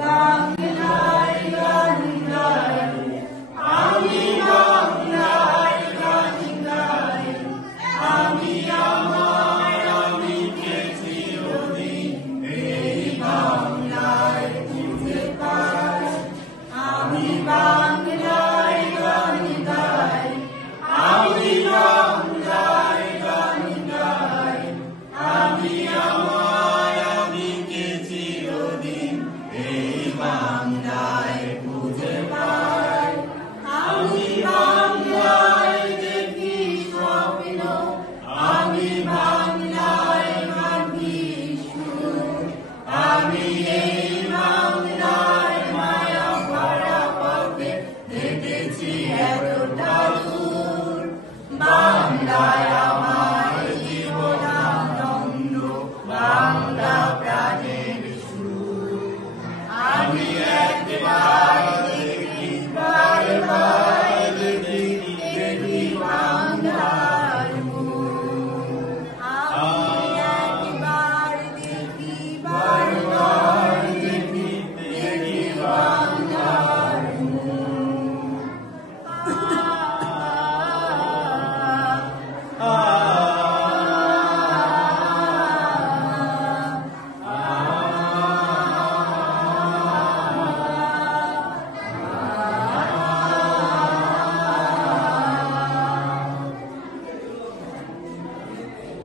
বাংলায় গান গাই, আমি বাংলায় গান গাই, আমি আমার আমিকে চিরদিন এই বাংলায় খুঁজে পাই। আমি বাংলায় গান গাই, আমি বাংলায় গান গাই, আমি আমার আমিকে চিরদিন এই বাংলায় খুঁজে পাই। আমি বাংলায় দেখি স্বপ্ন, আমি বাংলায় বাঁধি সুর, আমি